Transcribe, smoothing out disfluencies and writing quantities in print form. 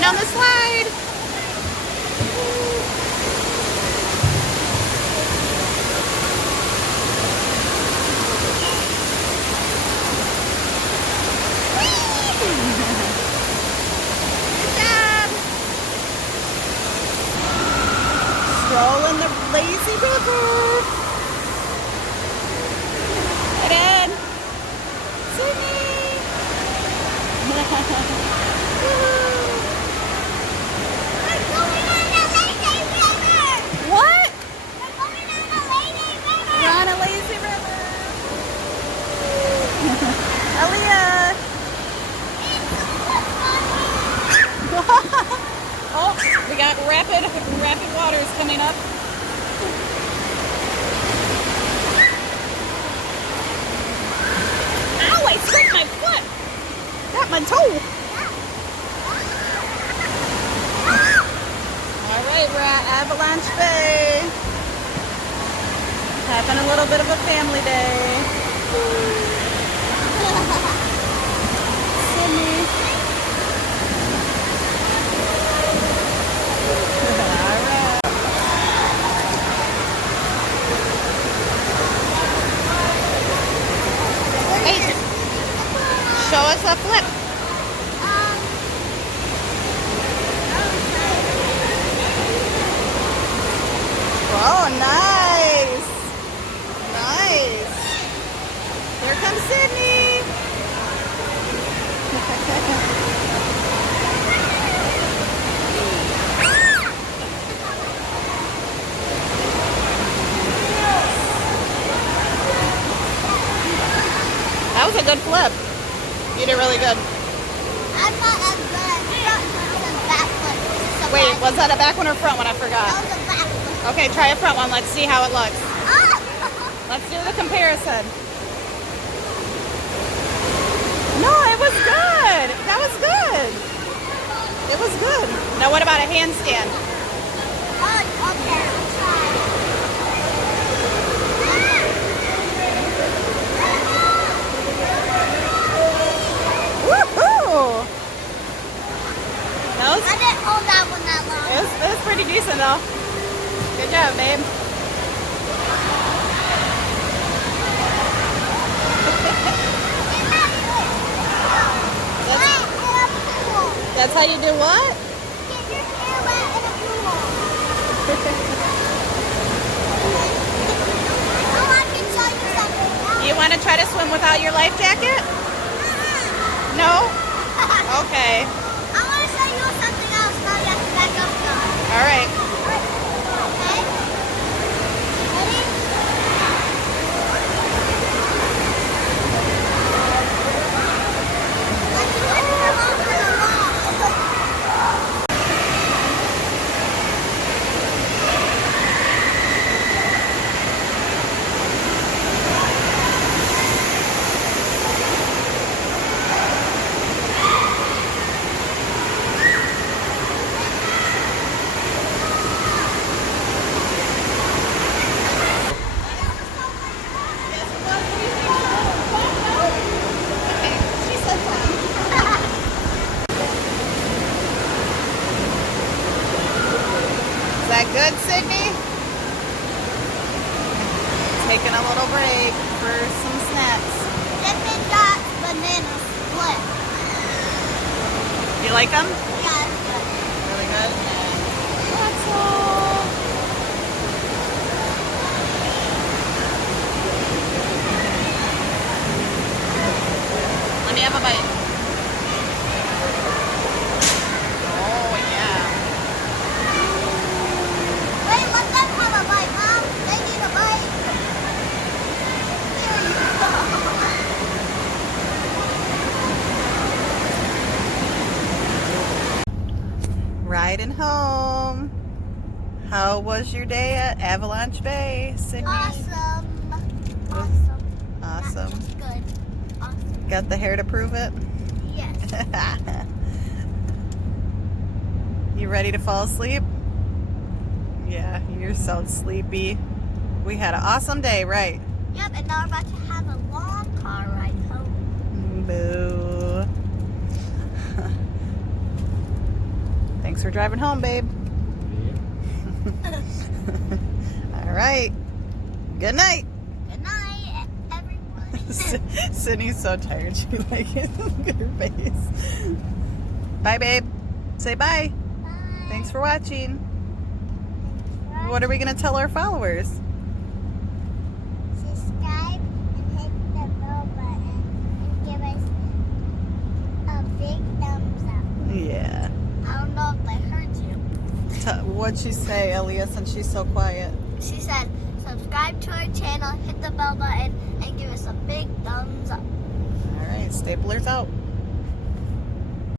going down the slide. Good job. Strolling the lazy river. Get in. Sydney. What? We're on a lazy river. Aaliyah. Oh, we got rapid waters coming up. Ow, I scraped my foot. Got my toe. All right, we're at Avalanche Bay. Having a little bit of a family day. Sydney. All right. Hey, show us a flip. Oh, nice. Nice. Here comes Sydney. That was a good flip. You did really good. I'm not as good at the back flip. Wait, was that a back one or front one? I forgot. That was a back flip. Okay, try a front one. Let's see how it looks. Oh! Let's do the comparison. No, it was good. That was good. It was good. Now what about a handstand? Oh, okay, I'll try. Woohoo! That was, I didn't hold that one that long. it was pretty decent though. Good job, babe. That's how you do what? Get your hair wet in a pool. Oh, I can show you something else. You want to try to swim without your life jacket? No? Okay. I want to show you something else. Now you have to back up though. All right. Okay? Ready? Like you have to come over the wall. Is that good, Sydney? Taking a little break for some snacks. Dippin' Dots banana split. You like them? Yeah, it's good. Really good. That's all. Let me have a bite. Oh, yeah. Wait, let them have a bite, Mom. They need a bite. Here you go. Riding home. How was your day at Avalanche Bay, Sydney? Awesome. Awesome. Awesome. That was good. Awesome. Got the hair to prove it? Yes. You ready to fall asleep? Yeah, you're so sleepy. We had an awesome day, right? Yep, and now we're about to have a long car ride home. Boo. Thanks for driving home, babe. All right. Good night. Good night, everyone. Sydney's so tired. She like look at her face. Bye, babe. Say bye. Bye. Thanks for watching. What are we going to tell our followers? Subscribe and hit the bell button and give us a big thumbs up. Yeah. I don't know if I heard you. What'd she say, Elia, since she's so quiet? She said, subscribe to our channel, hit the bell button, and give us a big thumbs up. All right, staplers out.